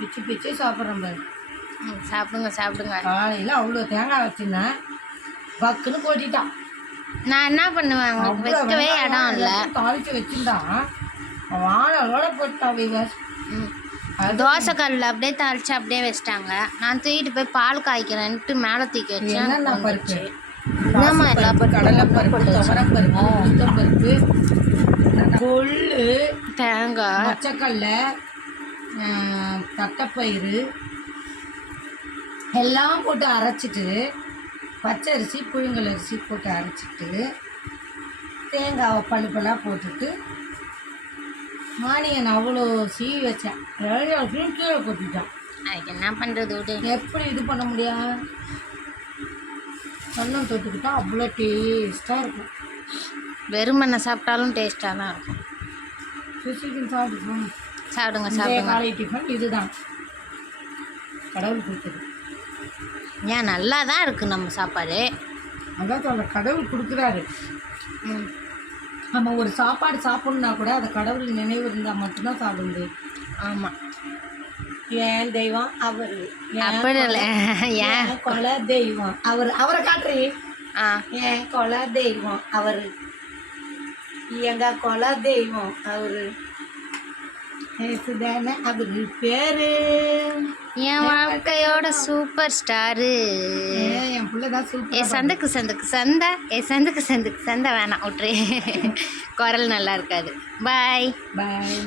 பிச்சு பிச்சு சாப்பிட்றேன் பாரு. சாப்பிடுங்க சாப்பிடுங்க. காலையில் அவ்வளோ தேங்காய் வச்சுருந்தேன், பக்குன்னு கொட்டிட்டான். நான் என்ன பண்ணுவேன், உங்களுக்கு வைக்கவே இடம் இல்லை. தாளித்து வச்சுருந்தான், வாழை போட்டாங்க. தோசைக்கல்லில் அப்படியே தாளித்து அப்படியே வச்சிட்டாங்க. நான் தூக்கிட்டு போய் பால் காய்க்கிறேன்ட்டு மேலே தூக்கி வச்சேன். என்னென்ன பருப்பு? என்னம்மா எல்லா கடலை பருப்பு, துவரம்பருப்பு, உளுத்தம்பருப்பு, கொள்ளு, தேங்காய், பச்சைக்கடலை, தட்டைப்பயிறு எல்லாம் போட்டு அரைச்சிட்டு, பச்சரிசி புழுங்கல் அரிசி போட்டு அரைச்சிட்டு, தேங்காவை பழுப்பெல்லாம் போட்டுட்டு, மானியன் அவ்வளோ சீவி வச்சேன். கீழே போட்டுட்டான். அதுக்கு என்ன பண்ணுறது விடு. எப்படி இது பண்ண முடியும்? சொன்னம் தொட்டுக்கிட்டா அவ்வளோ டேஸ்ட்டாக இருக்கும். வெறுமண்ணை சாப்பிட்டாலும் டேஸ்ட்டாக தான் இருக்கும். சுசிக்கும் சாப்பிடுவோம். சாப்பிடுங்க சாப்பிடுங்க. காலை டிஃபன் இதுதான், கடவுள் கொடுத்தது. ஏன் நல்லா தான் இருக்குது நம்ம சாப்பாடு. அதான் சொல்ல, கடவுள் கொடுக்குறாரு. நம்ம ஒரு சாப்பாடு சாப்பிட்ணுன்னா கூட அதை கடவுள் நினைவு இருந்தால் மட்டும்தான் சாப்பிட முடியும். ஆமாம். ஏன் தெய்வம் அவர், அப்படி இல்லை, ஏன் கொலை தெய்வம் அவர். அவரை காட்டுறீ? ஏன் கொலை தெய்வம் அவர், எங்க கொலை தெய்வம் அவர், ஏசுதானே அவர் பேரு. என் வாழ்க்கையோட சூப்பர் ஸ்டாரு என் பிள்ளைதான் சூப்பர். ஏ சந்துக்கு சந்துக்கு சந்தை, ஏ சந்துக்கு சந்துக்கு சந்தை வேணாம் விட்டுரு. குரல் நல்லா இருக்காது. பாய் பாய்.